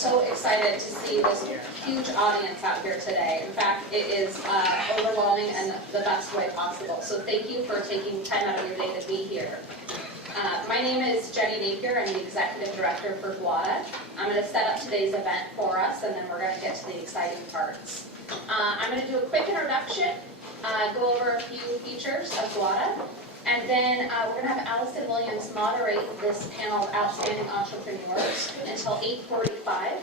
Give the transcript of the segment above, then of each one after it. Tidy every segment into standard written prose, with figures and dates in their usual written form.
so excited to see this huge audience out here today. In fact, it is overwhelming in the best way possible. So thank you for taking time out of your day to be here. My name is Jenny Napier. I'm the Executive Director for GWATA. I'm going to set up today's event for us, and then we're going to get to the exciting parts. I'm going to do a quick introduction, go over a few features of GWATA, and then we're going to have Allison Williams moderate this panel of outstanding entrepreneurs until 8:45.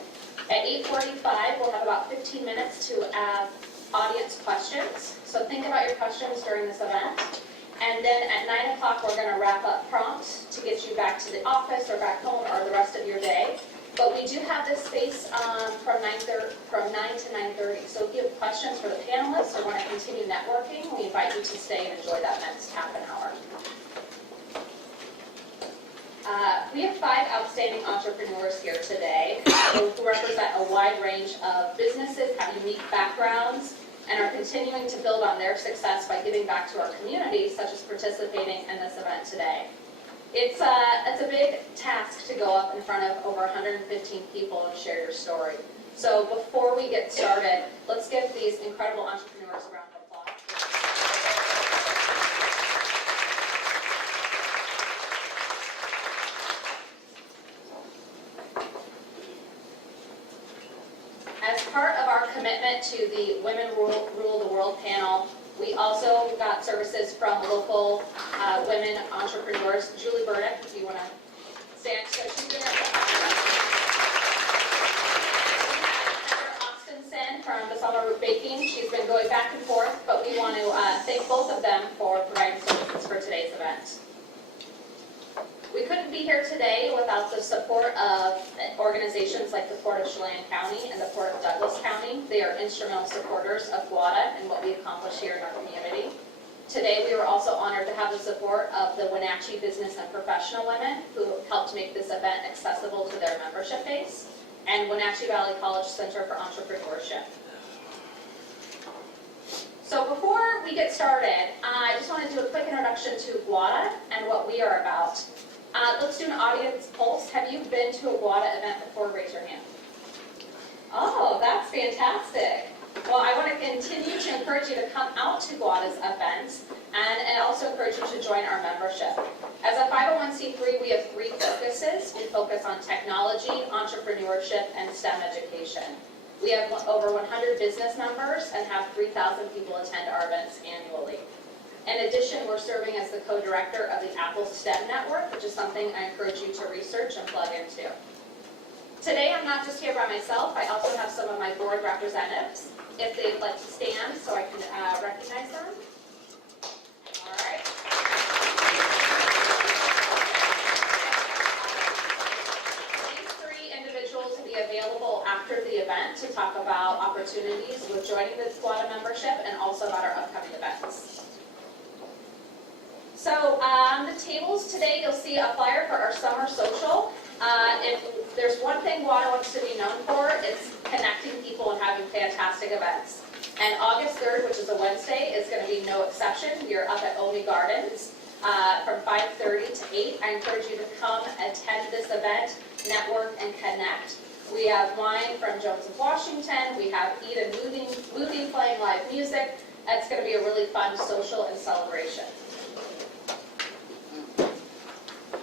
At 8:45, we'll have about 15 minutes to have audience questions. So think about your questions during this event. And then at 9 o'clock, we're going to wrap up prompt to get you back to the office or back home or the rest of your day. But we do have this space from 9 to 9:30. So if you have questions for the panelists or want to continue networking, we invite you to stay and enjoy that next half an hour. We have 5 outstanding entrepreneurs here today who represent a wide range of businesses, have unique backgrounds, and are continuing to build on their success by giving back to our community, such as participating in this event today. It's a big task to go up in front of over 115 people and share your story. So before we get started, let's give these incredible entrepreneurs a round of applause. As part of our commitment to the Women Rule the World panel, we also got services from local women entrepreneurs. Julie Burdick, if you want to stand, so she's going to Austinson from the Summer Root Baking. She's been going back and forth, but we want to thank both of them for providing services for today's event. We couldn't be here today without the support of organizations like the Port of Chelan County and the Port of Douglas County. They are instrumental supporters of GWATA and what we accomplish here in our community. Today we were also honored to have the support of the Wenatchee Business and Professional Women, who helped make this event accessible to their membership base, and Wenatchee Valley College Center for Entrepreneurship. So before we get started, I just want to do a quick introduction to GWATA and what we are about. Let's do an audience pulse. Have you been to a GWATA event before? Raise your hand. Oh, that's fantastic. Well, I want to continue to encourage you to come out to GWATA's events and also encourage you to join our membership. As a 501c3, we have 3 focuses. We focus on technology, entrepreneurship, and STEM education. We have over 100 business members and have 3,000 people attend our events annually. In addition, we're serving as the co-director of the Apple STEM Network, which is something I encourage you to research and plug into. Today, I'm not just here by myself. I also have some of my board representatives, if they'd like to stand so I can recognize them. All right. These 3 individuals will be available after the event to talk about opportunities with joining the GWATA membership and also about our upcoming events. So on the tables today, you'll see a flyer for our summer social. If there's one thing GWATA wants to be known for, it's connecting people and having fantastic events. And August 3rd, which is a Wednesday, is going to be no exception. We are up at Omi Gardens from 5:30 to 8. I encourage you to come attend this event, network, and connect. We have wine from Jones of Washington. We have Eat and movie playing live music. It's going to be a really fun social and celebration.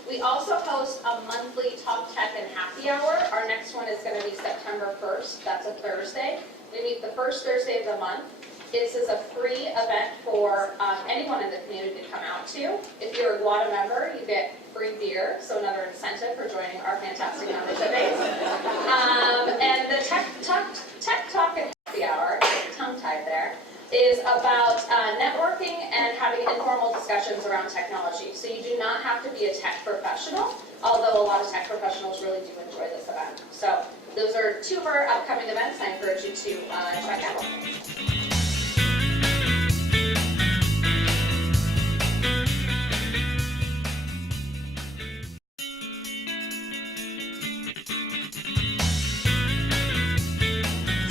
We also host a monthly Talk Tech and Happy Hour. Our next one is going to be September 1st. That's a Thursday. We meet the first Thursday of the month. This is a free event for anyone in the community to come out to. If you're a GWATA member, you get free beer, so another incentive for joining our fantastic membership base. And the Tech Talk and Happy Hour, tongue-tied there, is about networking and having informal discussions around technology. So you do not have to be a tech professional, although a lot of tech professionals really do enjoy this event. So those are 2 of our upcoming events I encourage you to check out.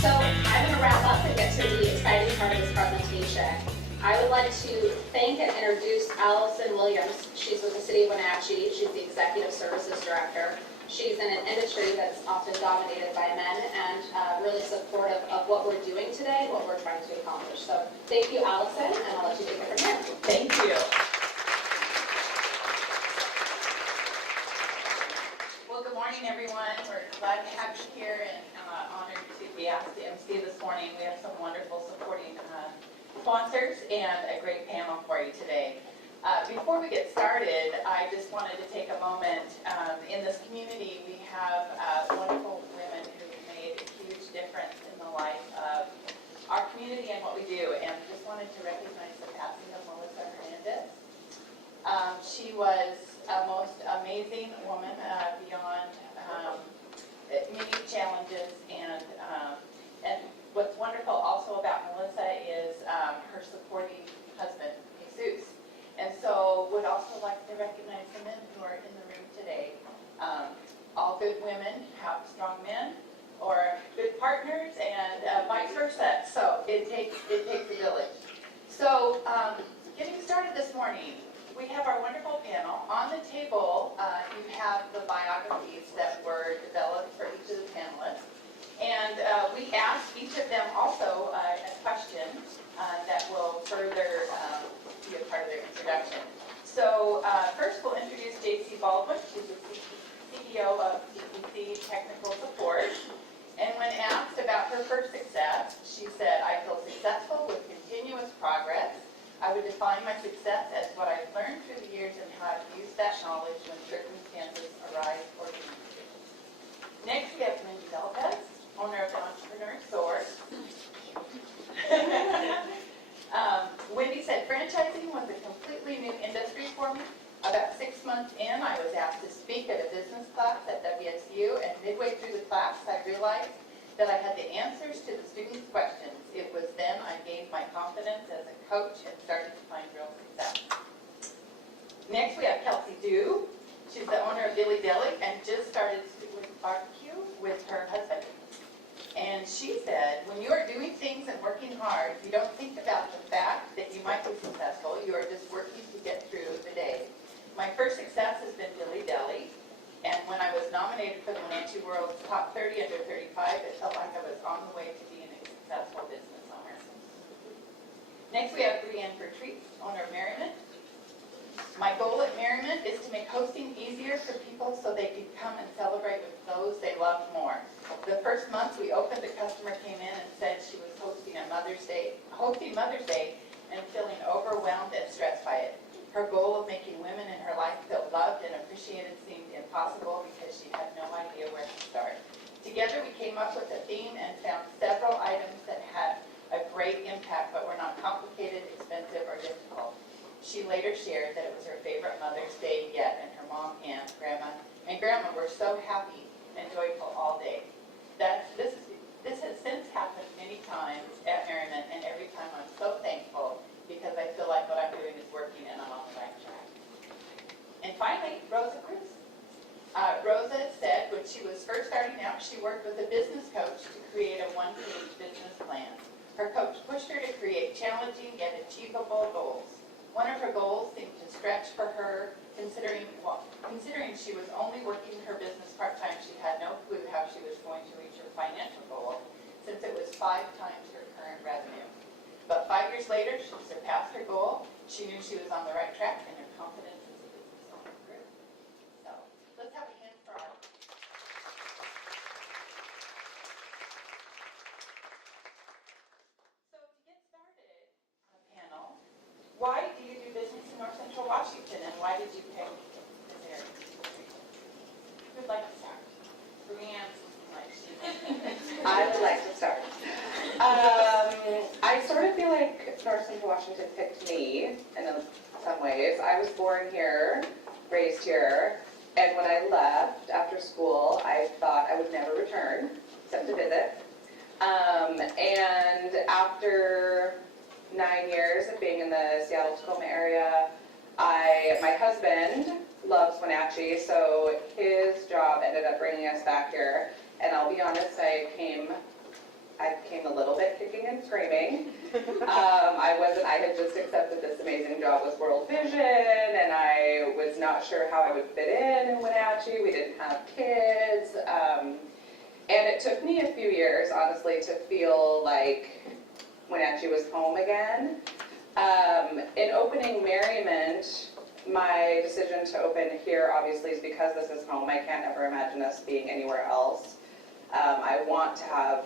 So I'm going to wrap up and get to the exciting part of this presentation. I would like to thank and introduce Allison Williams. She's with the City of Wenatchee. She's the Executive Services Director. She's in an industry that's often dominated by men and really supportive of what we're doing today, what we're trying to accomplish. So thank you, Allison, and I'll let you take it from here. Thank you. Well, good morning, everyone. We're glad to have you here and honored to be asked to MC this morning. We have some wonderful supporting sponsors and a great panel for you today. Before we get started, I just wanted to take a moment. In this community, we have wonderful women who have made a huge difference in the life of our community and what we do, and just wanted to recognize the passing of Melissa Hernandez. She was a most amazing woman beyond many challenges, and what's wonderful also about Melissa is her supporting husband, Jesus. And so would also like to recognize the men who are in the room today. All good women have strong men or good partners, and vice versa. So it takes a village. So getting started this morning, we have our wonderful panel. On the table, you have the biographies that were developed for each of the panelists. And we asked each of them also a question that will further be a part of their introduction. So first we'll introduce J.C. Baldwin. She's the CEO of CPC Technical Support. And when asked about her first success, she said, "I feel successful with continuous progress. I would define my success as what I've learned through the years and how I've used that knowledge when circumstances arise or change." Next we have Wendy Lopez, owner of the Entrepreneurial Source. Wendy said, "Franchising was a completely new industry for me. About 6 months in, I was asked to speak at a business class at WSU, and midway through the class, I realized that I had the answers to the students' questions. It was then I gained my confidence as a coach and started to find real success." Next, we have Kelsey Dew. She's the owner of Dilly Deli and just started with barbecue with her husband. And she said, "When you are doing things and working hard, you don't think about the fact that you might be successful. You are just working to get through the day. My first success has been Dilly Deli, and when I was nominated for the Wenatchee World's Top 30 Under 35, it felt like I was on the way to being a successful business owner." Next, we have Brianne Bertreat, owner of Merriment. "My goal at Merriment is to make hosting easier for people so they can come and celebrate with those they love more. The first month we opened, a customer came in and said she was hosting Mother's Day and feeling overwhelmed and stressed by it. Her goal of making women in her life feel loved and appreciated seemed impossible because she had no idea where to start. Together we came up with a theme and found several items that had a great impact but were not complicated, expensive, or difficult. She later shared that it was her favorite Mother's Day yet, and her mom, aunt, grandma were so happy and joyful all day. This has since happened many times at Merriment, and every time I'm so thankful because I feel like what I'm doing is working and I'm on the right track." And finally, Rosa Cruz. Rosa said when she was first starting out, she worked with a business coach to create a one-page business plan. Her coach pushed her to create challenging yet achievable goals. One of her goals seemed to stretch for her, considering she was only working her business part-time. She had no clue how she was going to reach her financial goal, since it was 5 times her current revenue. But 5 years later, she surpassed her goal. She knew she was on the right track, and her confidence as a business owner grew. So let's have a hand for our... So to get started on the panel, why do you do business in North Central Washington, and why did you pick this area? Who'd like to start? Brianne, I would like to start. I sort of feel like North Central Washington picked me in some ways. I was born here, raised here, and when I left after school, I thought I would never return, except to visit. And after 9 years of being in the Seattle-Tacoma area, my husband loves Wenatchee, so his job ended up bringing us back here. And I'll be honest, I came I came a little bit kicking and screaming. I had just accepted this amazing job with World Vision, and I was not sure how I would fit in Wenatchee. We didn't have kids. And it took me a few years, honestly, to feel like Wenatchee was home again. In opening Merriment, my decision to open here obviously is because this is home. I can't ever imagine us being anywhere else. I want to have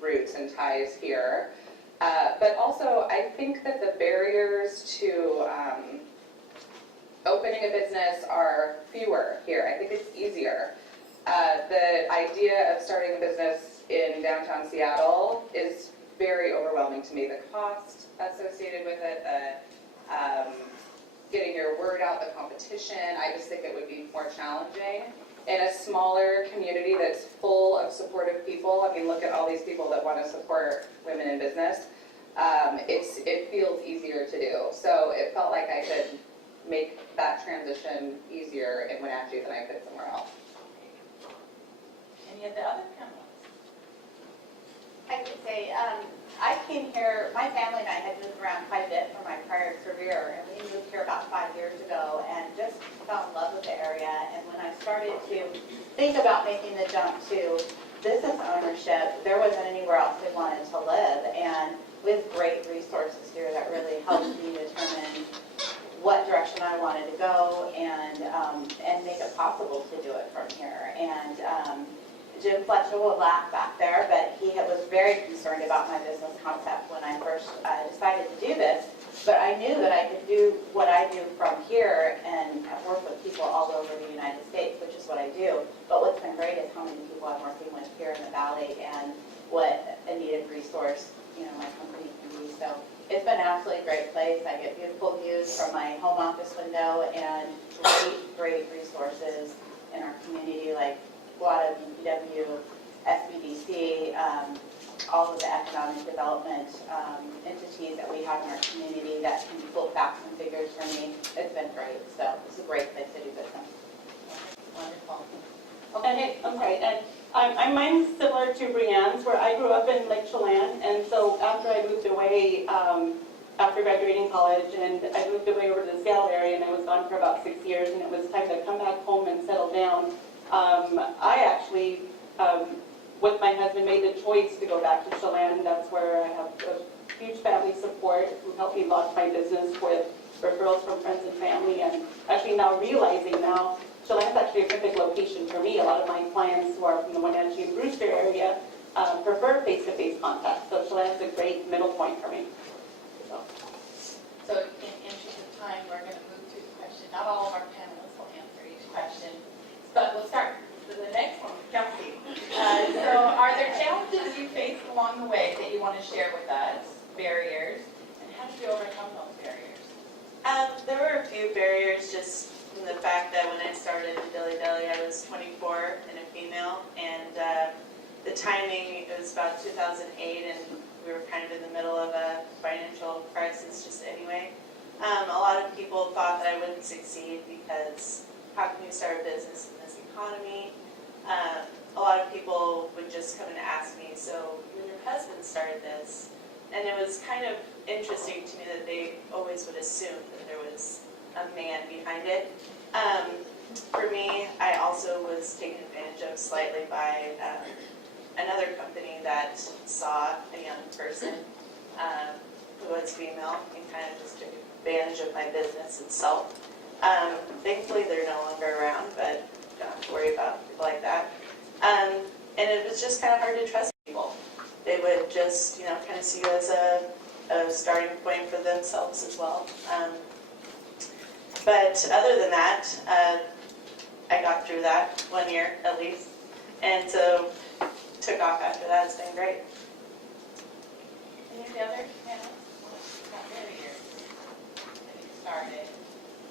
roots and ties here. But also, I think that the barriers to opening a business are fewer here. I think it's easier. The idea of starting a business in downtown Seattle is very overwhelming to me. The cost associated with it, getting your word out, the competition, I just think it would be more challenging. In a smaller community that's full of supportive people, I mean, look at all these people that want to support women in business. It feels easier to do. So it felt like I could make that transition easier in Wenatchee than I could somewhere else. Any of the other panelists? I could say, I came here, my family and I had moved around quite a bit for my prior career, and we moved here about 5 years ago and just fell in love with the area. And when I started to think about making the jump to business ownership, there wasn't anywhere else I wanted to live. And with great resources here that really helped me determine what direction I wanted to go and make it possible to do it from here. And Jim Fletcher will laugh back there, but he was very concerned about my business concept when I first decided to do this. But I knew that I could do what I do from here and work with people all over the United States, which is what I do. But what's been great is how many people I'm working with here in the Valley and what a needed resource, my company can be. So it's been an absolutely great place. I get beautiful views from my home office window and great resources in our community like GWATA, BPW, SBDC, all of the economic development entities that we have in our community that can pull facts and figures for me. It's been great. So it's a great place to do business. Wonderful. And hey, I'm sorry, and mine's similar to Brianne's, where I grew up in Lake Chelan, and so after I moved away, after graduating college, and I moved away over to the Seattle area, and I was gone for about 6 years, and it was time to come back home and settle down. I actually, with my husband, made the choice to go back to Chelan. That's where I have a huge family support who helped me launch my business with referrals from friends and family, and actually now realizing now, Chelan's actually a perfect location for me. A lot of my clients who are from the Wenatchee and Brewster area prefer face-to-face contact, so Chelan's a great middle point for me. So in interest of time, we're going to move to the question. Not all of our panelists will answer each question, but we'll start with the next one, Kelsey. So are there challenges you faced along the way that you want to share with us, barriers, and how did you overcome those barriers? There were a few barriers just from the fact that when I started in Dilly Deli, I was 24 and a female, and the timing, it was about 2008, and we were kind of in the middle of a financial crisis just anyway. A lot of people thought that I wouldn't succeed because how can you start a business in this economy? A lot of people would just come and ask me, so you and your husband started this? And it was kind of interesting to me that they always would assume that there was a man behind it. For me, I also was taken advantage of slightly by another company that saw a young person who was female and kind of just took advantage of my business itself. Thankfully, they're no longer around, but don't have to worry about people like that. And it was just kind of hard to trust people. They would just, kind of see you as a starting point for themselves as well. But other than that, I got through that 1 year at least, and so took off after that. It's been great. Any of the other panelists? Not barriers. Getting started.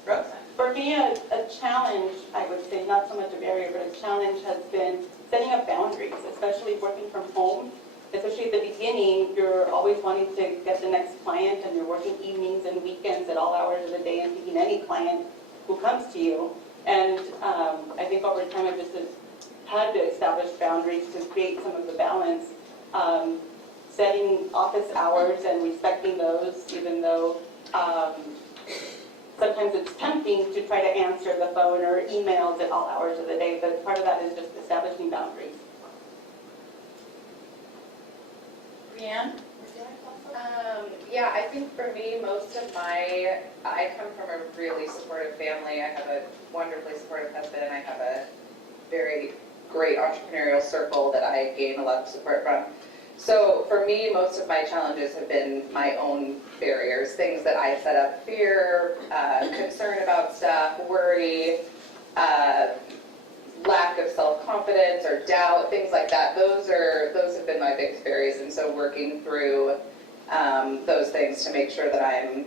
Rosa. For me, a challenge, I would say, not so much a barrier, but a challenge has been setting up boundaries, especially working from home. Especially at the beginning, you're always wanting to get the next client, and you're working evenings and weekends at all hours of the day and taking any client who comes to you. And I think over time I've just had to establish boundaries to create some of the balance. setting office hours and respecting those, even though sometimes it's tempting to try to answer the phone or emails at all hours of the day, but part of that is just establishing boundaries. Brianne? Yeah, I think for me, I come from a really supportive family. I have a wonderfully supportive husband, and I have a very great entrepreneurial circle that I gain a lot of support from. So for me, most of my challenges have been my own barriers, things that I set up: fear, concern about stuff, worry, lack of self-confidence or doubt, things like that. Those have been my biggest barriers, and so working through those things to make sure that I'm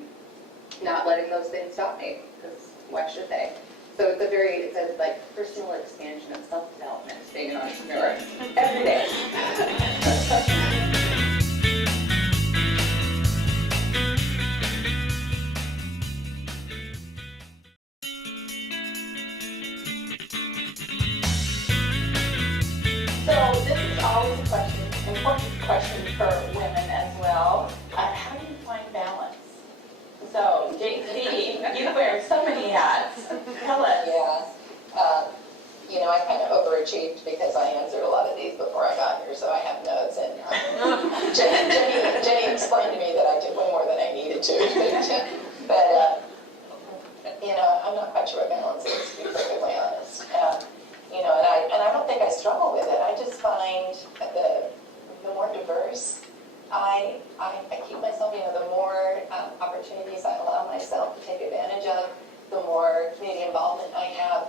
not letting those things stop me, because why should they? So it's a like personal expansion and self-development, being an entrepreneur every day. So this is always a question, important question for women as well. How do you find balance? So JC, you wear so many hats. Tell us. Yeah. I kind of overachieved because I answered a lot of these before I got here, so I have notes. And Jenny explained to me that I did way more than I needed to. But I'm not quite sure what balance is, to be perfectly honest. And I don't think I struggle with it. I just find the more diverse I keep myself, the more opportunities I allow myself to take advantage of, the more community involvement I have.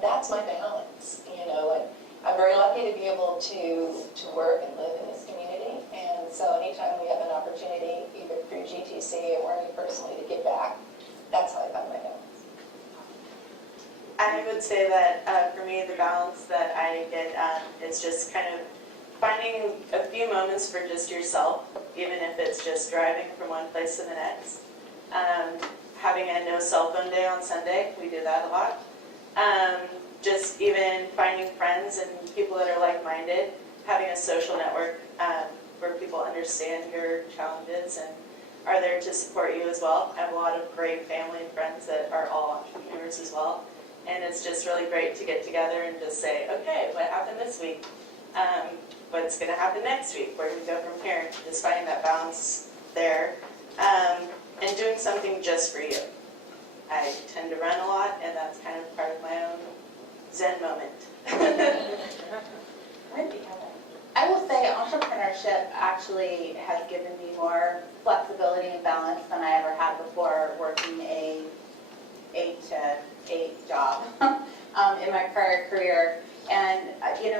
That's my balance, and I'm very lucky to be able to work and live in this community. And so anytime we have an opportunity, either through GTC or me personally, to give back, that's how I find my balance. I would say that for me, the balance that I get is just kind of finding a few moments for just yourself, even if it's just driving from one place to the next. Having a no cell phone day on Sunday, we do that a lot. Just even finding friends and people that are like-minded, having a social network where people understand your challenges and are there to support you as well. I have a lot of great family and friends that are all entrepreneurs as well. And it's just really great to get together and just say, okay, what happened this week? What's going to happen next week? Where do we go from here? Just finding that balance there. And doing something just for you. I tend to run a lot, and that's kind of part of my own Zen moment. Wendy, I will say entrepreneurship actually has given me more flexibility and balance than I ever had before working a 8 to 8 job in my prior career. And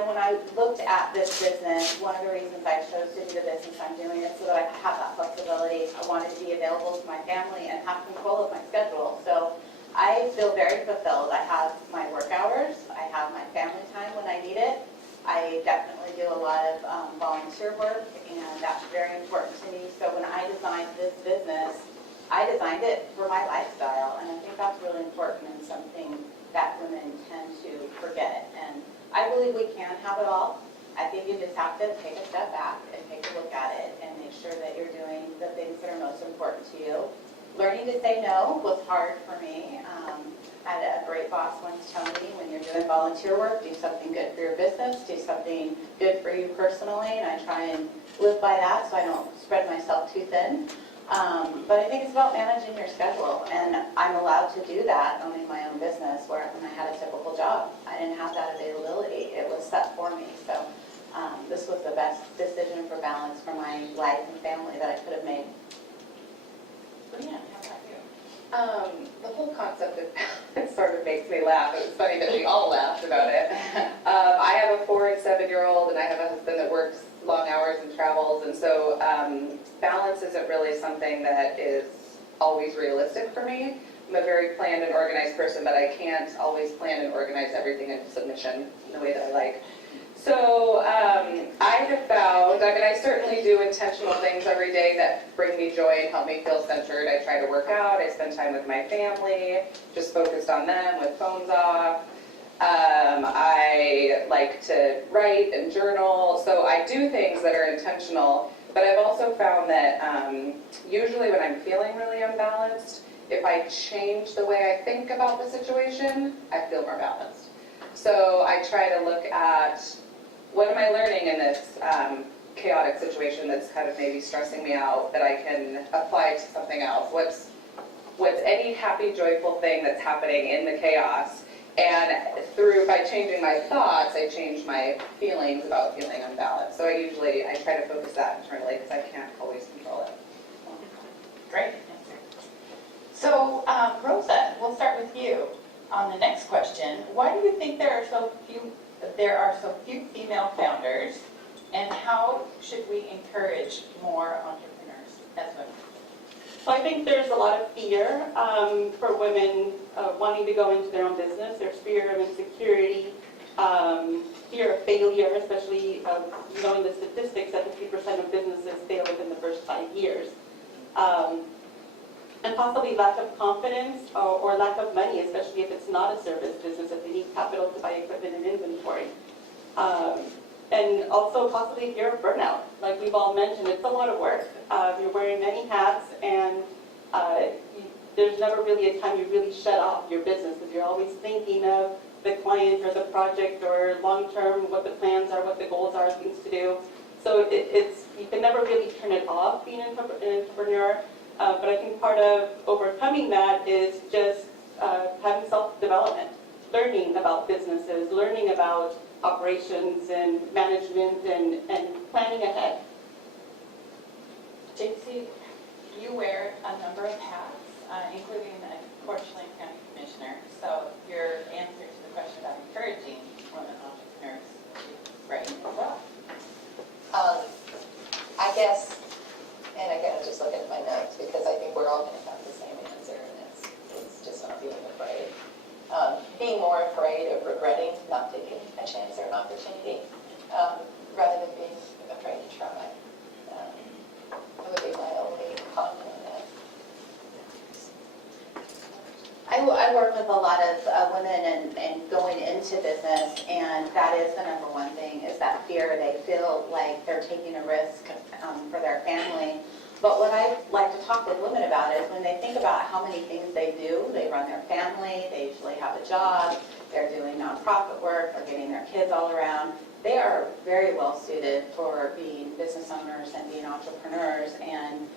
when I looked at this business, one of the reasons I chose to do the business I'm doing is so that I could have that flexibility. I wanted to be available to my family and have control of my schedule. So I feel very fulfilled. I have my work hours. I have my family time when I need it. I definitely do a lot of volunteer work, and that's very important to me. So when I designed this business, I designed it for my lifestyle, and I think that's really important and something that women tend to forget. And I believe we can have it all. I think you just have to take a step back and take a look at it and make sure that you're doing the things that are most important to you. Learning to say no was hard for me. I had a great boss once tell me, when you're doing volunteer work, do something good for your business, do something good for you personally, and I try and live by that so I don't spread myself too thin. But I think it's about managing your schedule, and I'm allowed to do that owning my own business, where when I had a typical job, I didn't have that availability. It was set for me. So this was the best decision for balance for my life and family that I could have made. Brianne, how about you? The whole concept of balance sort of makes me laugh. It was funny that we all laughed about it. I have a 4 and 7-year-old, and I have a husband that works long hours and travels, and so balance isn't really something that is always realistic for me. I'm a very planned and organized person, but I can't always plan and organize everything into submission in the way that I like. So I have found, I certainly do intentional things every day that bring me joy and help me feel centered. I try to work out, I spend time with my family, just focused on them with phones off. I like to write and journal, so I do things that are intentional. But I've also found that usually when I'm feeling really unbalanced, if I change the way I think about the situation, I feel more balanced. So I try to look at what am I learning in this chaotic situation that's kind of maybe stressing me out that I can apply to something else. What's any happy, joyful thing that's happening in the chaos? And by changing my thoughts, I change my feelings about feeling unbalanced. So I try to focus that internally because I can't always control it. Great answer. So, Rosa, we'll start with you on the next question. Why do you think there are so few female founders, and how should we encourage more entrepreneurs as women? So I think there's a lot of fear for women wanting to go into their own business. There's fear of insecurity, fear of failure, especially knowing the statistics that 50% of businesses fail within the first 5 years. And possibly lack of confidence or lack of money, especially if it's not a service business, if they need capital to buy equipment and inventory. And also possibly fear of burnout. Like we've all mentioned, it's a lot of work. You're wearing many hats, and there's never really a time you really shut off your business because you're always thinking of the client or the project or long-term, what the plans are, what the goals are, things to do. So you can never really turn it off being an entrepreneur. But I think part of overcoming that is just having self-development, learning about businesses, learning about operations and management and planning ahead. JC, you wear a number of hats, including the Portland County Commissioner. So your answer to the question about encouraging women entrepreneurs is right as well. I guess, and again, I'm just looking at my notes because I think we're all going to have the same answer, and it's just not being afraid. Being more afraid of regretting not taking a chance or an opportunity rather than being afraid to try. That would be my only comment on that. I work with a lot of women and going into business, and that is the number one thing, is that fear. They feel like they're taking a risk for their family. But what I like to talk with women about is when they think about how many things they do, they run their family, they usually have a job, they're doing nonprofit work, they're getting their kids all around. They are very well suited for being business owners and being entrepreneurs. And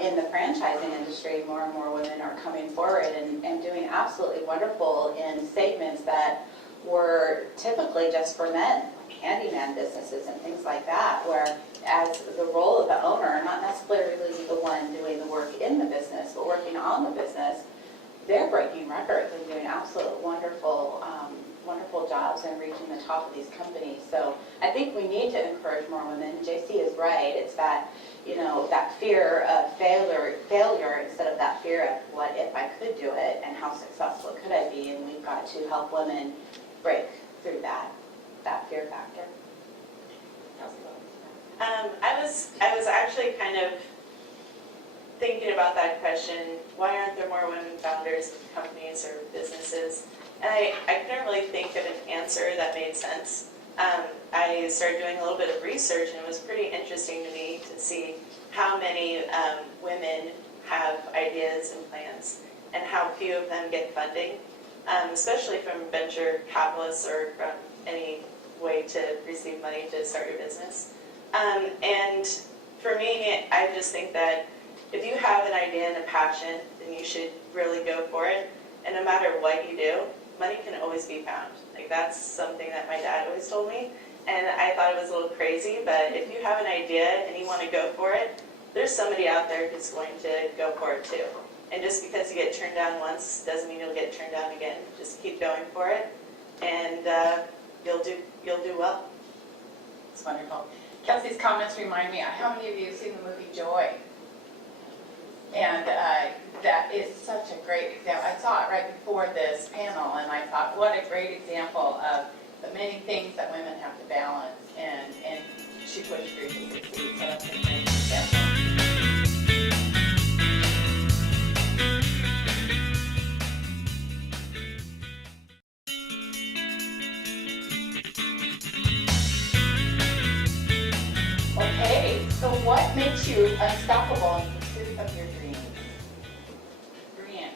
in the franchising industry, more and more women are coming forward and doing absolutely wonderful in segments that were typically just for men, handyman businesses and things like that, where as the role of the owner, not necessarily the one doing the work in the business, but working on the business, they're breaking records and doing absolute wonderful jobs and reaching the top of these companies. So I think we need to encourage more women. JC is right. It's that, that fear of failure instead of that fear of what if I could do it and how successful could I be, and we've got to help women break through that fear factor. I was actually kind of thinking about that question, why aren't there more women founders of companies or businesses? And I couldn't really think of an answer that made sense. I started doing a little bit of research, and it was pretty interesting to me to see how many women have ideas and plans and how few of them get funding, especially from venture capitalists or from any way to receive money to start your business. And for me, I just think that if you have an idea and a passion, then you should really go for it. And no matter what you do, money can always be found. Like, that's something that my dad always told me. And I thought it was a little crazy, but if you have an idea and you want to go for it, there's somebody out there who's going to go for it too. And just because you get turned down once doesn't mean you'll get turned down again. Just keep going for it, and you'll do well. It's wonderful. Kelsey's comments remind me, how many of you have seen the movie Joy? And that is such a great example. I saw it right before this panel, and I thought, what a great example of the many things that women have to balance, and she pushed through to succeed. So that's a great example. what makes you unstoppable in pursuit of your dreams? Brianne.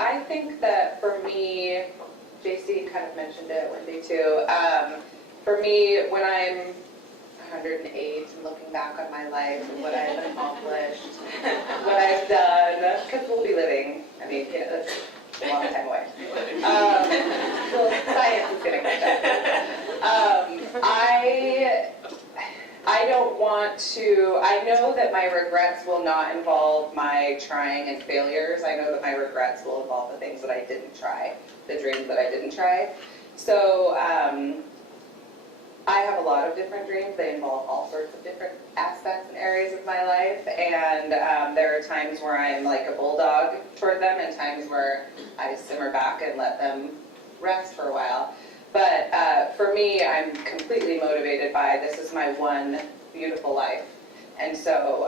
I think that for me, JC kind of mentioned it, Wendy too. For me, when I'm 108 and looking back on my life and what I've accomplished, what I've done, because we'll be living, I mean, yeah, that's a long time away. Well, science is going to catch up. I don't want to, I know that my regrets will not involve my trying and failures. I know that my regrets will involve the things that I didn't try, the dreams that I didn't try. So I have a lot of different dreams. They involve all sorts of different aspects and areas of my life. And there are times where I'm like a bulldog toward them and times where I simmer back and let them rest for a while. But for me, I'm completely motivated by this is my one beautiful life. And so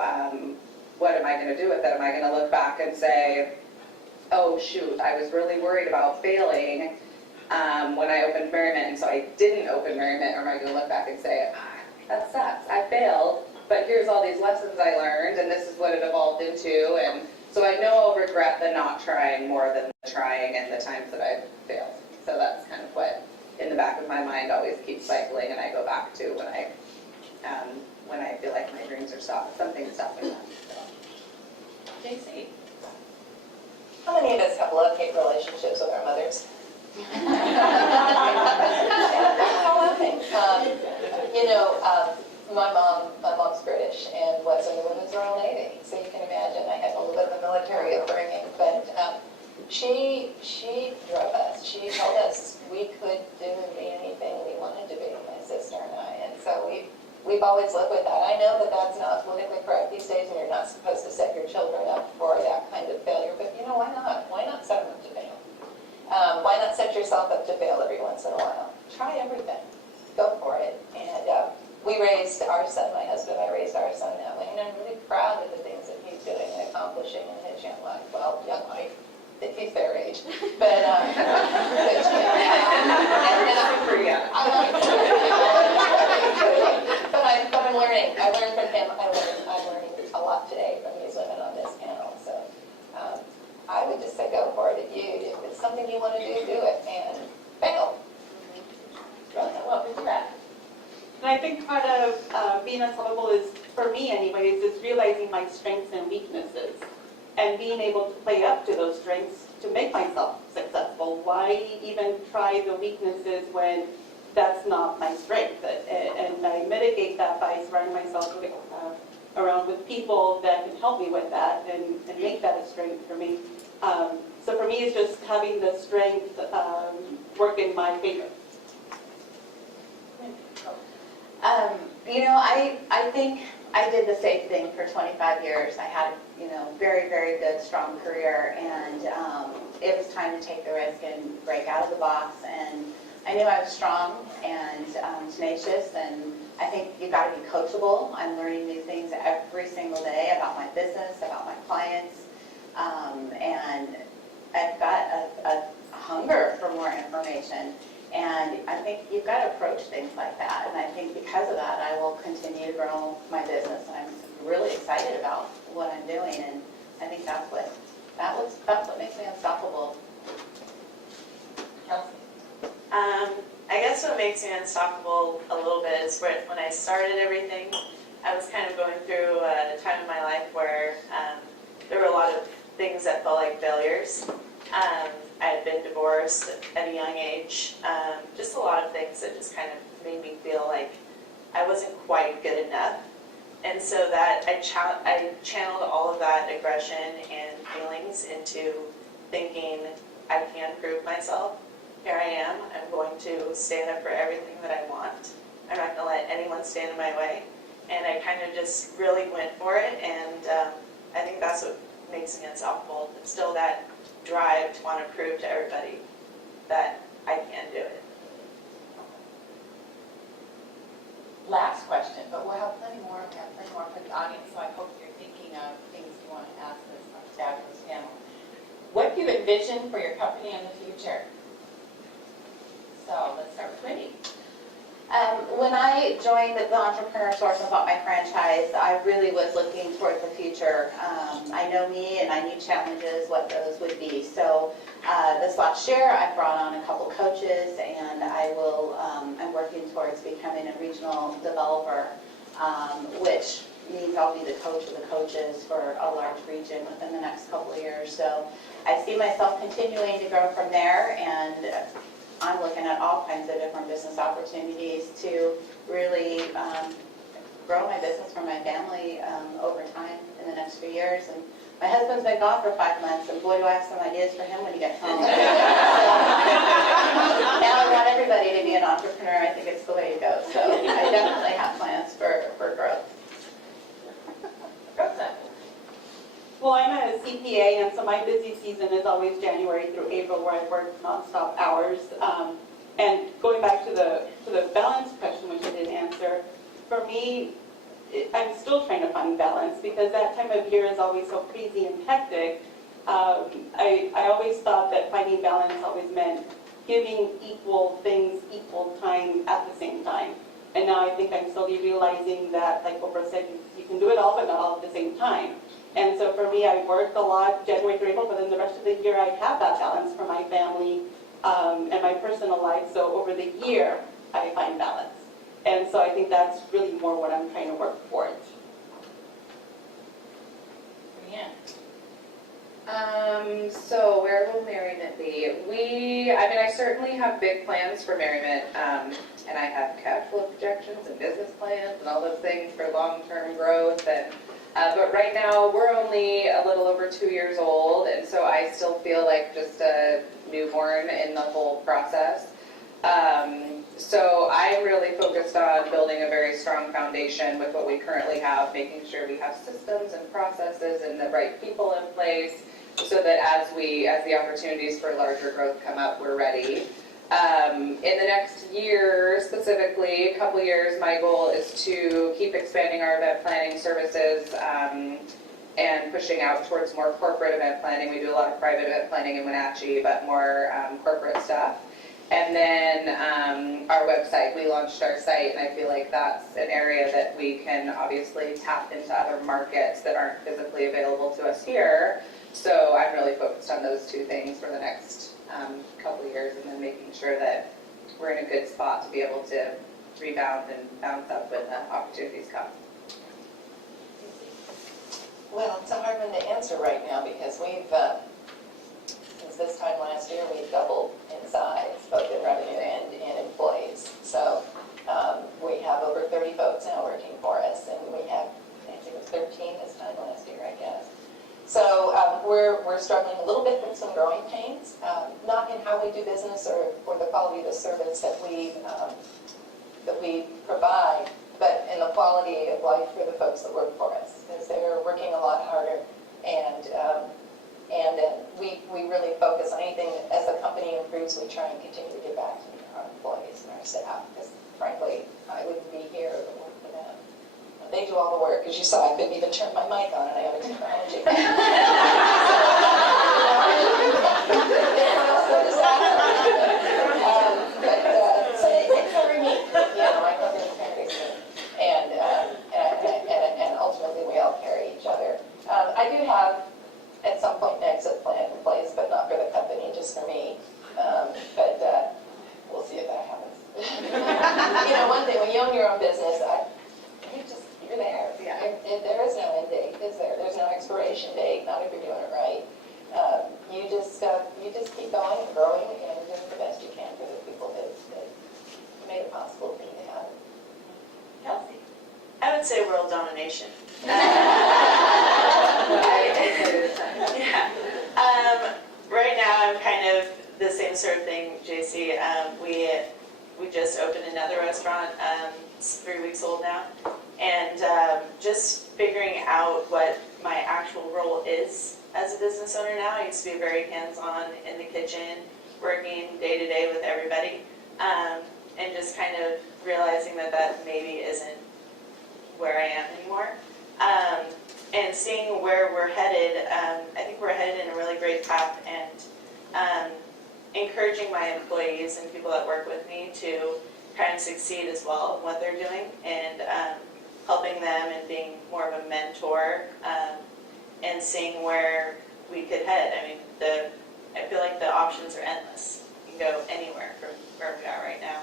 what am I going to do with it? Am I going to look back and say, oh shoot, I was really worried about failing when I opened Merriment, and so I didn't open Merriment, or am I going to look back and say, that sucks, I failed, but here's all these lessons I learned, and this is what it evolved into, and so I know I'll regret the not trying more than the trying and the times that I've failed. So that's kind of what in the back of my mind always keeps cycling, and I go back to when I feel like my dreams are something's stopping them. So. JC. How many of us have love-hate relationships with our mothers? My mom's British and was in the Women's Royal Navy, so you can imagine I had a little bit of a military upbringing, but she drove us. She told us we could do and be anything we wanted to be, my sister and I, and so we've always lived with that. I know that that's not politically correct these days, and you're not supposed to set your children up for that kind of failure, but why not? Why not set them up to fail? Why not set yourself up to fail every once in a while? Try everything. Go for it. And we raised our son, my husband and I raised our son that way, and I'm really proud of the things that he's doing and accomplishing in his young life. Well, young life, if he's their age. But, but I'm learning. I learned from him. I'm learning a lot today from these women on this panel. So I would just say go for it. If it's something you want to do it and fail. What would you add? And I think part of being unstoppable is, for me anyways, is realizing my strengths and weaknesses and being able to play up to those strengths to make myself successful. Why even try the weaknesses when that's not my strength? And I mitigate that by surrounding myself around with people that can help me with that and make that a strength for me. So for me, it's just having the strength work in my favor. I think I did the same thing for 25 years. I had, very, very good, strong career, and it was time to take the risk and break out of the box. And I knew I was strong and tenacious, and I think you've got to be coachable. I'm learning new things every single day about my business, about my clients, and I've got a hunger for more information. And I think you've got to approach things like that. And I think because of that, I will continue to grow my business. And I'm really excited about what I'm doing. And I think that's what makes me unstoppable. Kelsey? I guess what makes me unstoppable a little bit is when I started everything, I was kind of going through a time in my life where there were a lot of things that felt like failures. I had been divorced at a young age, just a lot of things that just kind of made me feel like I wasn't quite good enough. And so that I channeled all of that aggression and feelings into thinking I can prove myself. Here I am. I'm going to stand up for everything that I want. I'm not going to let anyone stand in my way. And I kind of just really went for it, and I think that's what makes me unstoppable. It's still that drive to want to prove to everybody that I can do it. Last question, but we'll have plenty more. We have plenty more for the audience, so I hope you're thinking of things you want to ask this fabulous panel. What do you envision for your company in the future? So let's start with Wendy. When I joined the Entrepreneur Source and bought my franchise, I really was looking toward the future. I know me and I knew challenges, what those would be. So this last year, I brought on a couple coaches, and I'm working towards becoming a regional developer, which means I'll be the coach of the coaches for a large region within the next couple of years. So I see myself continuing to grow from there, and I'm looking at all kinds of different business opportunities to really grow my business for my family over time in the next few years. And my husband's been gone for 5 months, and boy, do I have some ideas for him when he gets home. So, now I want everybody to be an entrepreneur. I think it's the way to go. So I definitely have plans for growth. Well, I'm a CPA, and so my busy season is always January through April, where I work nonstop hours. And going back to the balance question, which I didn't answer, for me, I'm still trying to find balance because that time of year is always so crazy and hectic. I always thought that finding balance always meant giving equal things equal time at the same time. And now I think I'm slowly realizing that, like Oprah said, you can do it all, but not all at the same time. And so for me, I work a lot January through April, but then the rest of the year I have that balance for my family and my personal life. So over the year, I find balance. And so I think that's really more what I'm trying to work towards. So where will Merriment be? I certainly have big plans for Merriment, and I have cash flow projections and business plans and all those things for long-term growth. And but right now, we're only a little over 2 years old, and so I still feel like just a newborn in the whole process. So I'm really focused on building a very strong foundation with what we currently have, making sure we have systems and processes and the right people in place so that as the opportunities for larger growth come up, we're ready. In the next year, specifically, a couple years, my goal is to keep expanding our event planning services and pushing out towards more corporate event planning. We do a lot of private event planning in Wenatchee, but more corporate stuff. And then our website, we launched our site, and I feel like that's an area that we can obviously tap into other markets that aren't physically available to us here. So I'm really focused on those two things for the next couple of years, and then making sure that we're in a good spot to be able to rebound and bounce up when the opportunities come. Well, it's a hard one to answer right now because we've, since this time last year, we've doubled in size, both in revenue and in employees. So we have over 30 folks now working for us, and we have, I think it was 13 this time last year, I guess. So we're struggling a little bit with some growing pains, not in how we do business or the quality of the service that we provide, but in the quality of life for the folks that work for us, because they're working a lot harder, and we really focus on anything as the company improves. We try and continue to give back to our employees and our staff, because frankly, I wouldn't be here if it weren't for them. They do all the work. As you saw, I couldn't even turn my mic on, and I have a technology. So it's very neat. I come in very soon. And ultimately, we all carry each other. I do have, at some point, an exit plan in place, but not for the company, just for me. But we'll see if that happens. One thing, when you own your own business, you're there. Yeah. There is no end date, is there? There's no expiration date, not if you're doing it right. You just keep going and growing and doing the best you can for the people that made it possible for you to have. Kelsey? I would say world domination. Right now, I'm kind of the same sort of thing, JC. We just opened another restaurant. It's 3 weeks old now. And just figuring out what my actual role is as a business owner now. I used to be very hands-on in the kitchen, working day-to-day with everybody, and just kind of realizing that maybe isn't where I am anymore. And seeing where we're headed, I think we're headed in a really great path, and encouraging my employees and people that work with me to kind of succeed as well in what they're doing, and helping them and being more of a mentor, and seeing where we could head. I mean, I feel like the options are endless. You can go anywhere from where we are right now.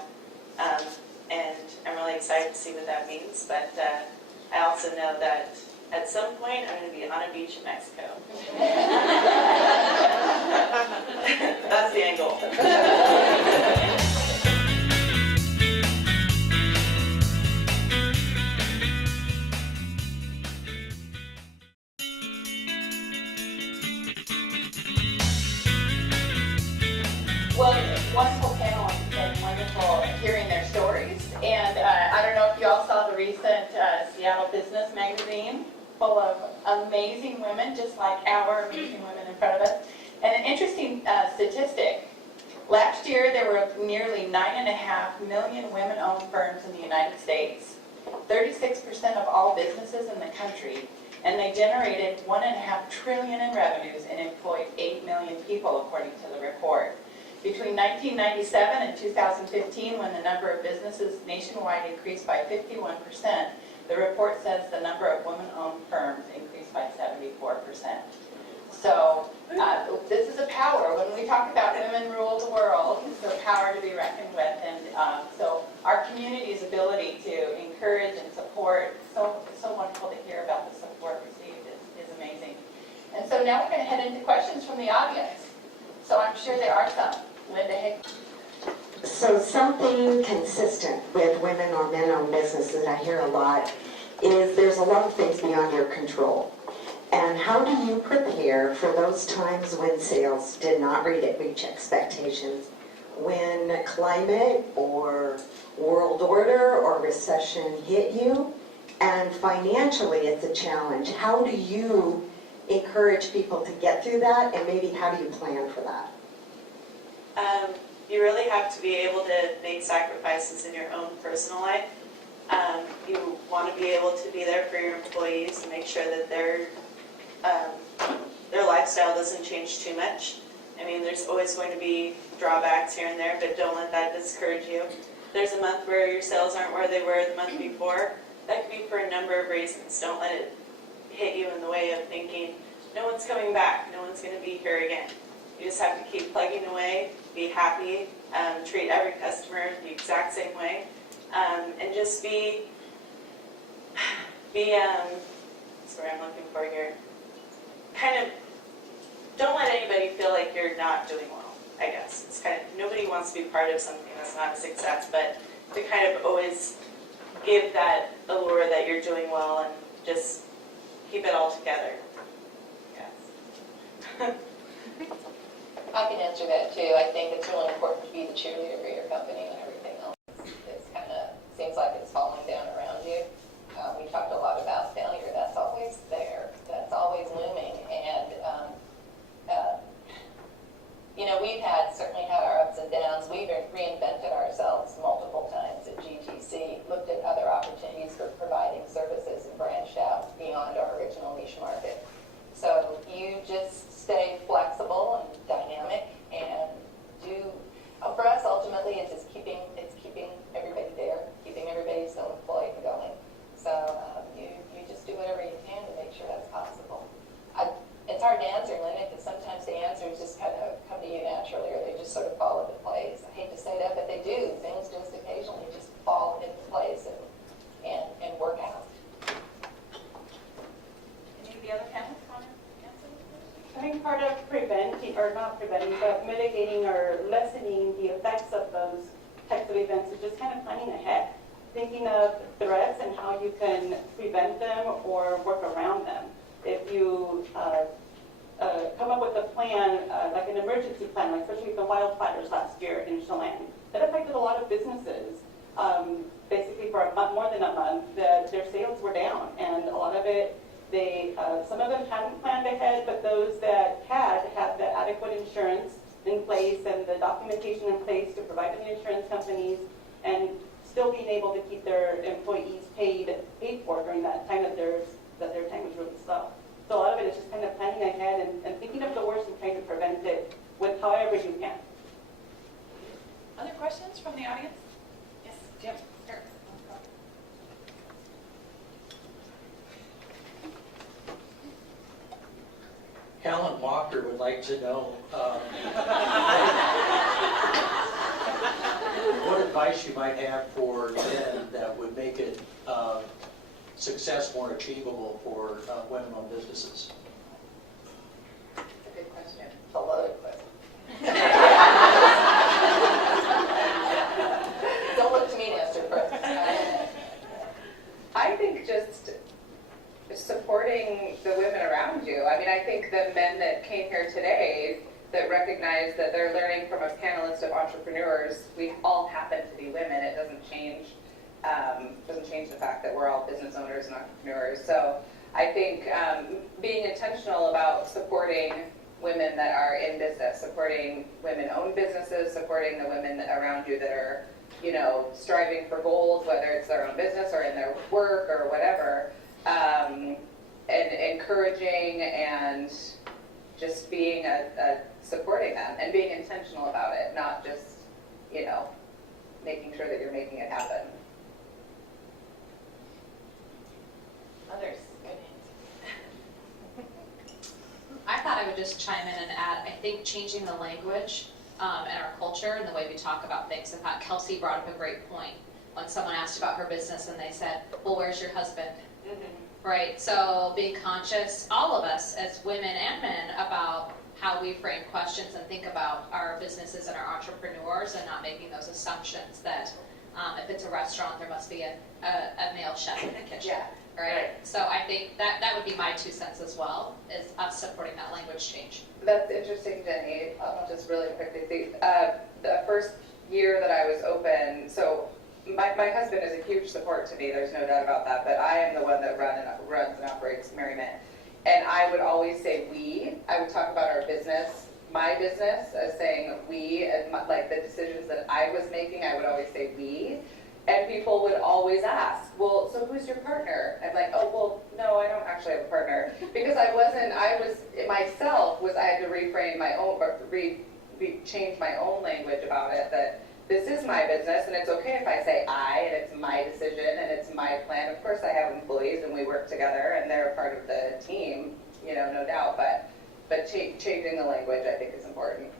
And I'm really excited to see what that means, but I also know that at some point I'm going to be on a beach in Mexico. That's the end goal. Well, wonderful panel and wonderful hearing their stories. And I don't know if you all saw the recent Seattle Business Magazine, full of amazing women, just like our amazing women in front of us. And an interesting statistic, last year there were nearly 9.5 million women-owned firms in the United States, 36% of all businesses in the country, and they generated $1.5 trillion in revenues and employed 8 million people, according to the report. Between 1997 and 2015, when the number of businesses nationwide increased by 51%, the report says the number of women-owned firms increased by 74%. So this is a power. When we talk about women rule the world, it's a power to be reckoned with. And so our community's ability to encourage and support, so wonderful to hear about the support received is amazing. And so now we're going to head into questions from the audience. So I'm sure there are some. Linda Hicks. So something consistent with women or men-owned businesses that I hear a lot is there's a lot of things beyond your control. And how do you prepare for those times when sales did not reach expectations, when climate or world order or recession hit you, and financially it's a challenge? How do you encourage people to get through that, and maybe how do you plan for that? You really have to be able to make sacrifices in your own personal life. You want to be able to be there for your employees and make sure that their lifestyle doesn't change too much. I mean, there's always going to be drawbacks here and there, but don't let that discourage you. There's a month where your sales aren't where they were the month before. That could be for a number of reasons. Don't let it hit you in the way of thinking, no one's coming back, no one's going to be here again. You just have to keep plugging away, be happy, treat every customer the exact same way, and just be that's what I'm looking for here. Kind of, don't let anybody feel like you're not doing well, I guess. It's kind of, nobody wants to be part of something that's not a success, but to kind of always give that allure that you're doing well and just keep it all together. Yes. I can answer that too. I think it's really important to be the cheerleader for your company when everything else is kind of, seems like it's falling down around you. We talked a lot about failure. That's always there. That's always looming. And, you know, we've certainly had our ups and downs. We've reinvented ourselves multiple times at GTC, looked at other opportunities for providing services and branched out beyond our original niche market. So you just stay flexible and dynamic and for us ultimately it's keeping everybody there, keeping everybody still employed and going. So you just do whatever you can to make sure that's possible. It's hard to answer, Linda, because sometimes the answers just kind of come to you naturally, or they just sort of fall into place. I hate to say that, but they do. Things just occasionally just fall into place and work out. Any of the other panelists want to answer this question? I think part of preventing, or not preventing, but mitigating or lessening the effects of those types of events is just kind of planning ahead, thinking of threats and how you can prevent them or work around them. If you come up with a plan, like an emergency plan, like especially the wildfires last year in Chelan, that affected a lot of businesses. Basically for a month, more than a month, their sales were down, and a lot of it, some of them hadn't planned ahead, but those that had the adequate insurance in place and the documentation in place to provide to the insurance companies, and still being able to keep their employees paid for during that time that their time was really slow. So a lot of it is just kind of planning ahead and thinking of the worst and trying to prevent it with however you can. Other questions from the audience? Yes. Helen Walker would like to know what advice you might have for men that would make it success more achievable for women-owned businesses. That's a good question. It's a loaded question. Don't look to me to answer first. I think just supporting the women around you. I mean, I think the men that came here today that recognize that they're learning from a panelist of entrepreneurs, we all happen to be women. It doesn't change the fact that we're all business owners and entrepreneurs. So I think being intentional about supporting women that are in business, supporting women-owned businesses, supporting the women around you that are, you know, striving for goals, whether it's their own business or in their work or whatever, and encouraging and just being supporting them and being intentional about it, not just, you know, making sure that you're making it happen. Others, good I thought I would just chime in and add, I think changing the language in our culture and the way we talk about things. I thought Kelsey brought up a great point when someone asked about her business and they said, well, where's your husband? Right, so being conscious, all of us as women and men, about how we frame questions and think about our businesses and our entrepreneurs, and not making those assumptions that if it's a restaurant, there must be a male chef in the kitchen. Yeah. Right? So I think that would be my 2 cents as well, is us supporting that language change. That's interesting, Jenny. I'll just really quickly see. The first year that I was open, so my husband is a huge support to me, there's no doubt about that, but I am the one that runs and operates Merriment. And I would always say we. I would talk about our business, my business, as saying we, and like the decisions that I was making, I would always say we. And people would always ask, well, so who's your partner? I'm like, oh, well, no, I don't actually have a partner. Because I had to reframe my own, or change my own language about it, that this is my business, and it's okay if I say I, and it's my decision, and it's my plan. Of course, I have employees, and we work together, and they're a part of the team, you know, no doubt, but changing the language, I think, is important.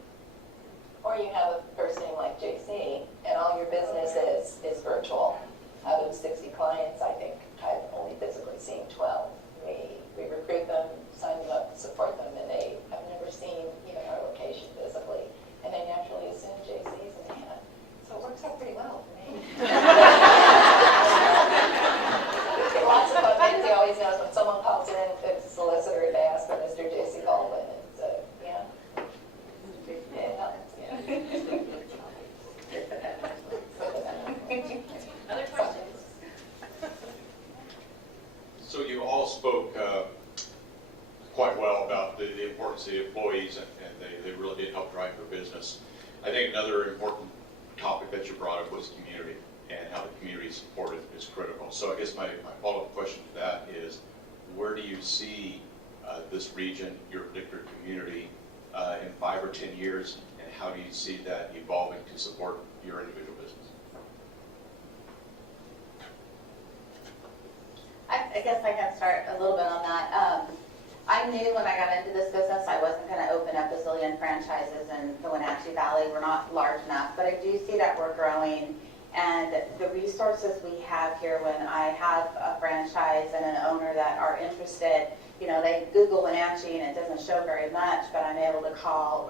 Or you have a first name like JC, and all your business is virtual. Out of 60 clients, I think I've only physically seen 12. We recruit them, sign them up, support them, and they have never seen even our location physically. And they naturally assume JC's in Hannah. So it works out pretty well for me. Lots of fun. Nancy always knows when someone calls in, if it's a solicitor, they ask for Mr. JC Baldwin. And so, yeah. Other questions? So you all spoke quite well about the importance of the employees, and they really did help drive your business. I think another important topic that you brought up was community, and how the community support is critical. So I guess my follow-up question to that is, where do you see this region, your particular community, in 5 or 10 years, and how do you see that evolving to support your individual business? I guess I can start a little bit on that. I knew when I got into this business I wasn't going to open up a zillion franchises in the Wenatchee Valley. We're not large enough, but I do see that we're growing, and the resources we have here, when I have a franchise and an owner that are interested, you know, they Google Wenatchee and it doesn't show very much, but I'm able to call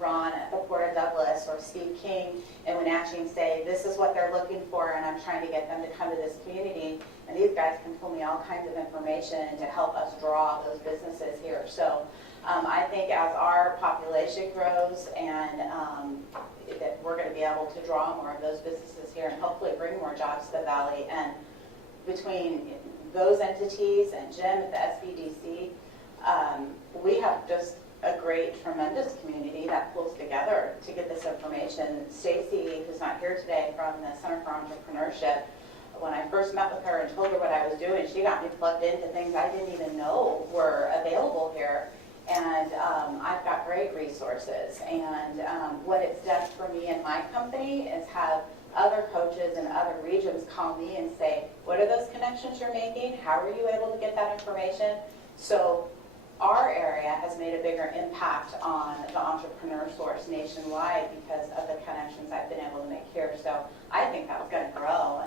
Ron at the Port of Douglas or Steve King in Wenatchee and say, this is what they're looking for, and I'm trying to get them to come to this community. And these guys can pull me all kinds of information to help us draw those businesses here. So I think as our population grows, and that we're going to be able to draw more of those businesses here and hopefully bring more jobs to the valley. And between those entities and Jim at the SBDC, we have just a great, tremendous community that pulls together to get this information. Stacy, who's not here today, from the Center for Entrepreneurship, when I first met with her and told her what I was doing, she got me plugged into things I didn't even know were available here. And I've got great resources. And what it's done for me and my company is have other coaches in other regions call me and say, what are those connections you're making? How are you able to get that information? So our area has made a bigger impact on the entrepreneur source nationwide because of the connections I've been able to make here. So I think that's going to grow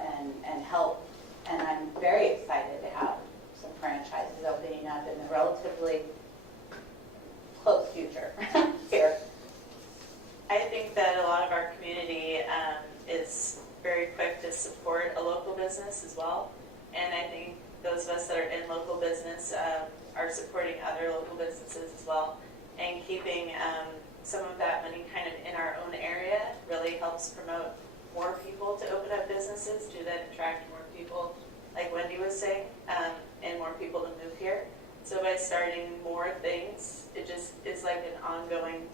and help. And I'm very excited to have some franchises opening up in the relatively close future here. I think that a lot of our community is very quick to support a local business as well. And I think those of us that are in local business are supporting other local businesses as well. And keeping some of that money kind of in our own area really helps promote more people to open up businesses, do that, attract more people, like Wendy was saying, and more people to move here. So by starting more things, it just is like an ongoing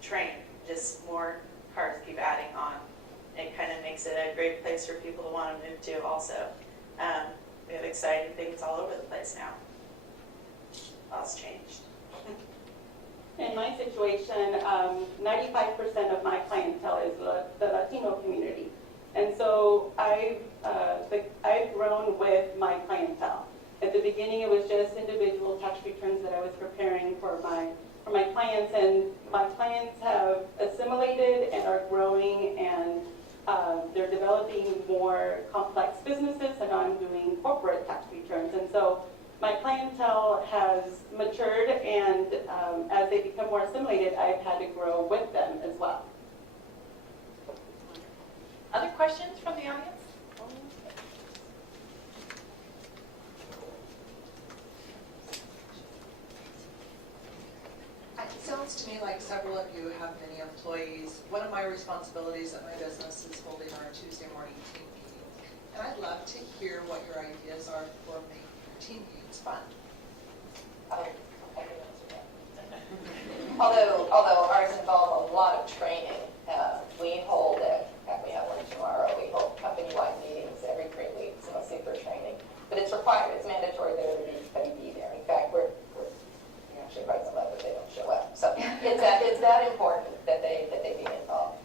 train. Just more cars keep adding on. It kind of makes it a great place for people to want to move to also. We have exciting things all over the place now. Lots changed. In my situation, 95% of my clientele is the Latino community. And so I've grown with my clientele. At the beginning, it was just individual tax returns that I was preparing for my clients, and my clients have assimilated and are growing, and they're developing more complex businesses, and I'm doing corporate tax returns. And so my clientele has matured, and as they become more assimilated, I've had to grow with them as well. Other questions from the audience? It sounds to me like several of you have many employees. One of my responsibilities at my business is holding our Tuesday morning team meetings. And I'd love to hear what your ideas are for making your team meetings fun. I can answer that. Although ours involve a lot of training. We hold, in fact, we have one tomorrow, we hold company-wide meetings every 3 weeks, mostly for training. But it's required, it's mandatory that everybody be there. In fact, we actually write them up if they don't show up. So it's that important that they be involved.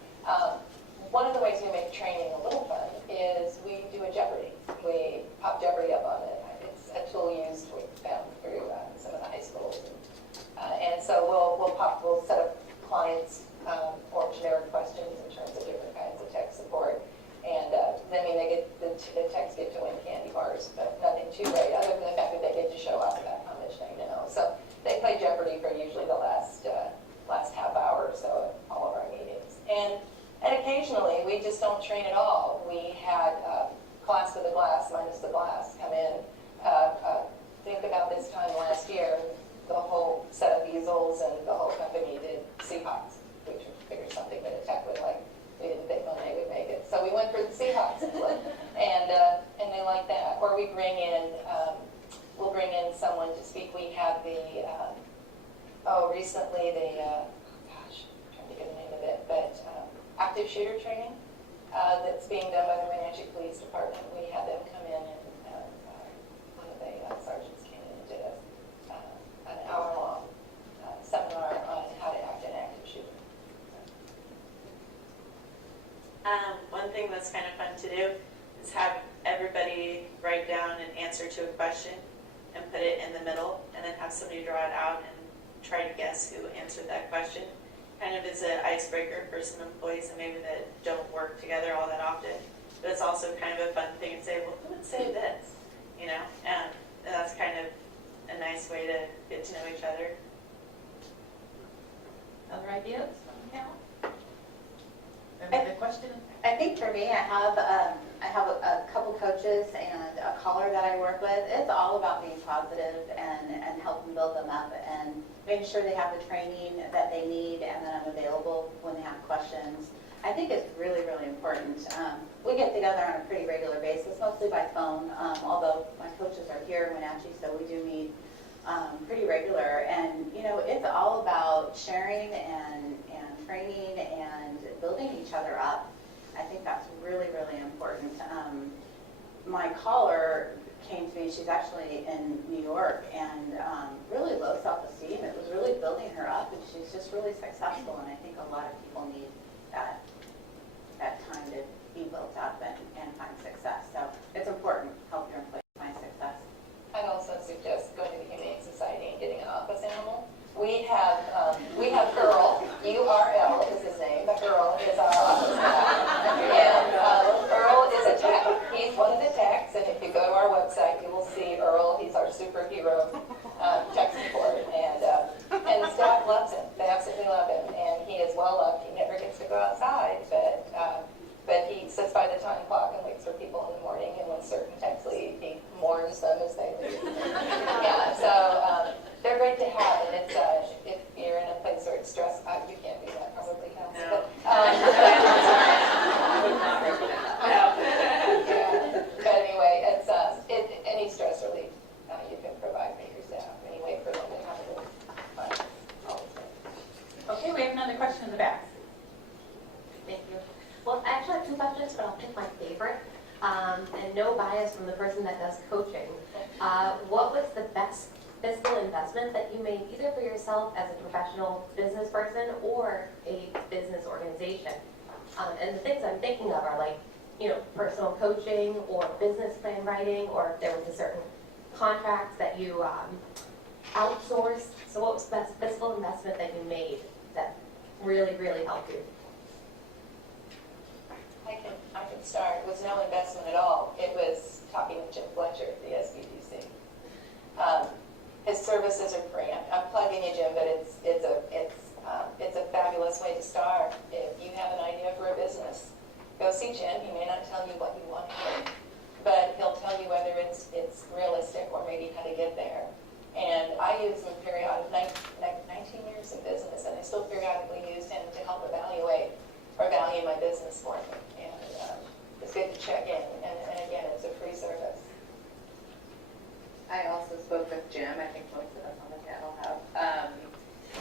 One of the ways we make training a little fun is we do a Jeopardy. We pop Jeopardy up on it. It's a tool used, we found through some of the high schools. And so we'll set up clients or generic questions in terms of different kinds of tech support. And then they get the techs get to win candy bars, but nothing too great other than the fact that they get to show off about how much they know. So they play Jeopardy for usually the last half hour or so of all of our meetings. And occasionally, we just don't train at all. We had class with a glass, minus the glass, come in. Think about this time last year, the whole set of easels and the whole company did Seahawks, which we figured something that a tech would like. We didn't think Monet would make it. So we went for the Seahawks and they like that. Or we bring in, we'll bring in someone to speak. We have recently I'm trying to get the name of it, but active shooter training that's being done by the Wenatchee Police Department. We had them come in and one of the sergeants came in and did an hour-long seminar on how to act in active shooter. One thing that's kind of fun to do is have everybody write down an answer to a question and put it in the middle, and then have somebody draw it out and try to guess who answered that question. Kind of is an icebreaker for some employees that maybe that don't work together all that often. But it's also kind of a fun thing to say, well, who would say this? You know, and that's kind of a nice way to get to know each other. Other ideas from the panel? Another question? I think for me, I have a couple coaches and a caller that I work with. It's all about being positive and helping build them up and making sure they have the training that they need and that I'm available when they have questions. I think it's really, really important. We get together on a pretty regular basis, mostly by phone, although my coaches are here in Wenatchee, so we do meet pretty regular. And, you know, it's all about sharing and training and building each other up. I think that's really, really important. My caller came to me, she's actually in New York, and really low self-esteem. It was really building her up, and she's just really successful, and I think a lot of people need that time to be built up and find success. So it's important to help your employees find success. I'd also suggest going to the Humane Society and getting an coaching. What was the best fiscal investment that you made either for yourself as a professional business person or a business organization? And the things I'm thinking of are like, personal coaching or business plan writing, or if there was a certain contract that you outsourced. So what was the best fiscal investment that you made that really, really helped you? I can start. It was no investment at all. It was talking with Jim Fletcher at the SBDC. His services are free. I'm plugging you, Jim, but it's a fabulous way to start. If you have an idea for a business, go see Jim. He may not tell you what you want to hear, but he'll tell you whether it's realistic or maybe how to get there. And I use him periodically, 19 years in business, and I still periodically use him to help evaluate or value my business for me. And it's good to check in. And again, it's a free service. I also spoke with Jim. I think most of us on the panel have.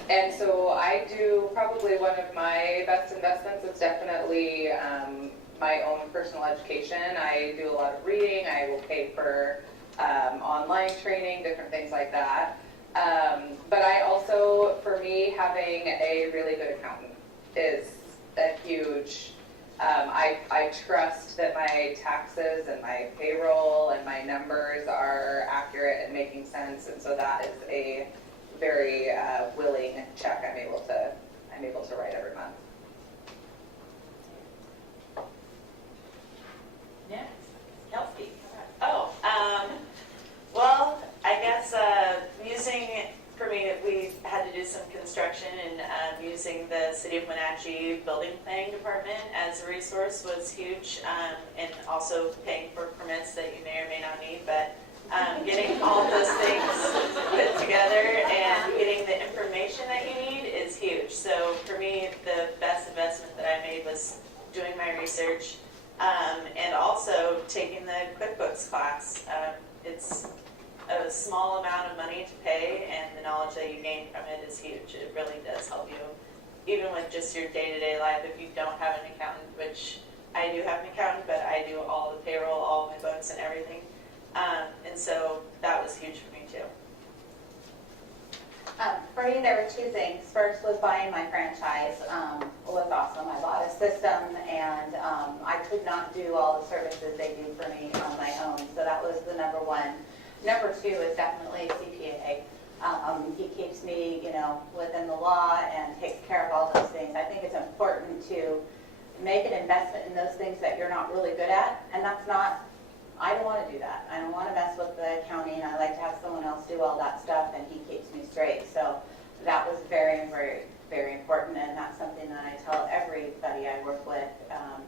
And so I do probably one of my best investments is definitely my own personal education. I do a lot of reading. I will pay for online training, different things like that. But I also, for me, having a really good accountant is a huge, I trust that my taxes and my payroll and my numbers are accurate and making sense. And so that is a very willing check I'm able to write every month. Yes, Kelsey. Oh, well, I guess for me, we had to do some construction, and using the City of Wenatchee Building Planning Department as a resource was huge, and also paying for permits that you may or may not need, but getting all of those things put together and getting the information that you need is huge. So for me, the best investment that I made was doing my research, and also taking the QuickBooks class. It's a small amount of money to pay, and the knowledge that you gain from it is huge. It really does help you, even with just your day-to-day life. If you don't have an accountant, which I do have an accountant, but I do all the payroll, all my books and everything. And so that was huge for me too. For me, there were two things. First was buying my franchise. Was awesome. I bought a system, and I could not do all the services they do for me on my own. So that was the number one. Number two is definitely CPA. He keeps me, within the law and takes care of all those things. I think it's important to make an investment in those things that you're not really good at, and I don't want to do that. I don't want to mess with the accounting. I like to have someone else do all that stuff, and he keeps me straight. So that was very, very, very important, and that's something that I tell everybody I work with.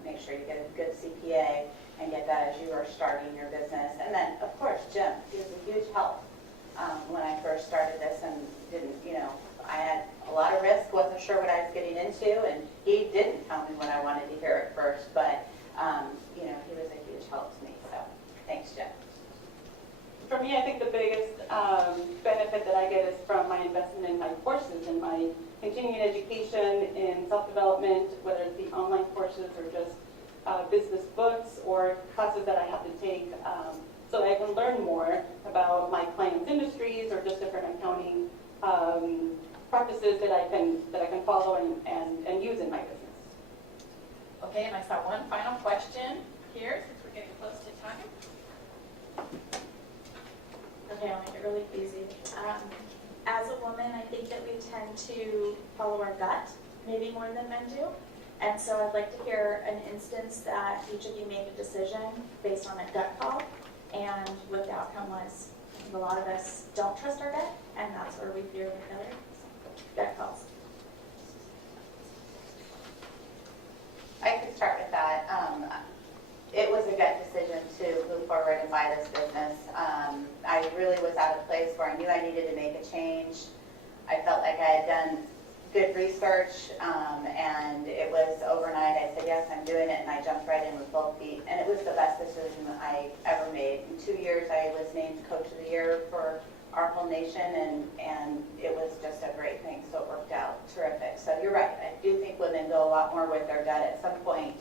Make sure you get a good CPA and get that as you are starting your business. And then, of course, Jim, he was a huge help when I first started this and didn't, I had a lot of risk, wasn't sure what I was getting into, and he didn't tell me what I wanted to hear at first, but, he was a huge help to me. So thanks, Jim. For me, I think the biggest benefit that I get is from my investment in my courses and my continuing education in self-development, whether it's the online courses or just business books or classes that I have to take, so that I can learn more about my clients' industries or just different accounting practices that I can follow and use in my business. Okay, and I saw one final question here, since we're getting close to time. Okay, I'll make it really easy. As a woman, I think that we tend to follow our gut, maybe more than men do. And so I'd like to hear an instance that each of you made a decision based on a gut call, and what the outcome was. I think a lot of us don't trust our gut, and that's where we fear the failure. Gut calls. I could start with that. It was a gut decision to move forward and buy this business. I really was at a place where I knew I needed to make a change. I felt like I had done good research, and it was overnight. I said, yes, I'm doing it, and I jumped right in with both feet. And it was the best decision I ever made. In 2 years, I was named Coach of the Year for our whole nation, and it was just a great thing. So it worked out terrific. So you're right. I do think women go a lot more with their gut at some point,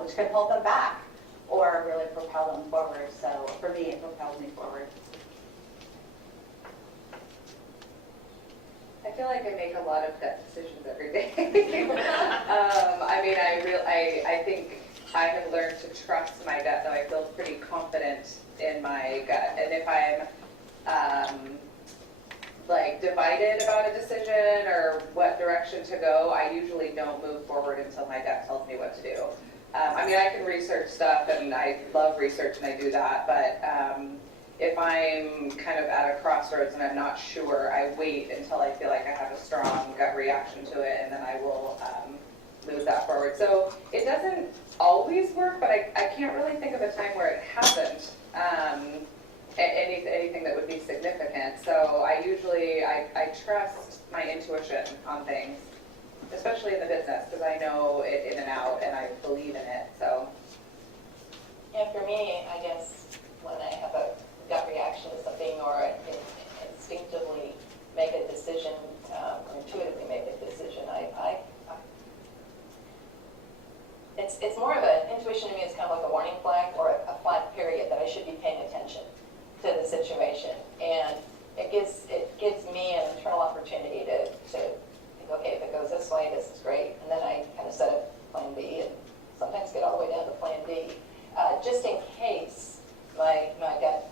which can hold them back. or really propel them forward. So for me, it propelled me forward. I feel like I make a lot of gut decisions every day. I mean, I think I have learned to trust my gut, though I feel pretty confident in my gut. And if I'm like divided about a decision or what direction to go, I usually don't move forward until my gut tells me what to do. I mean, I can research stuff, and I love research, and I do that, but if I'm kind of at a crossroads and I'm not sure, I wait until I feel like I have a strong gut reaction to it, and then I will move that forward. So it doesn't always work, but I can't really think of a time where it hasn't, anything that would be significant. So I usually, I trust my intuition on things, especially in the business, because I know it in and out, and I believe in it, so. And for me, I guess when I have a gut reaction to something or instinctively make a decision, or intuitively make a decision, it's more of an intuition to me. It's kind of like a warning flag or a flag period that I should be paying attention to the situation, and it gives me an internal opportunity to think, okay, if it goes this way, this is great, and then I kind of set up plan B and sometimes get all the way down to plan D, just in case my gut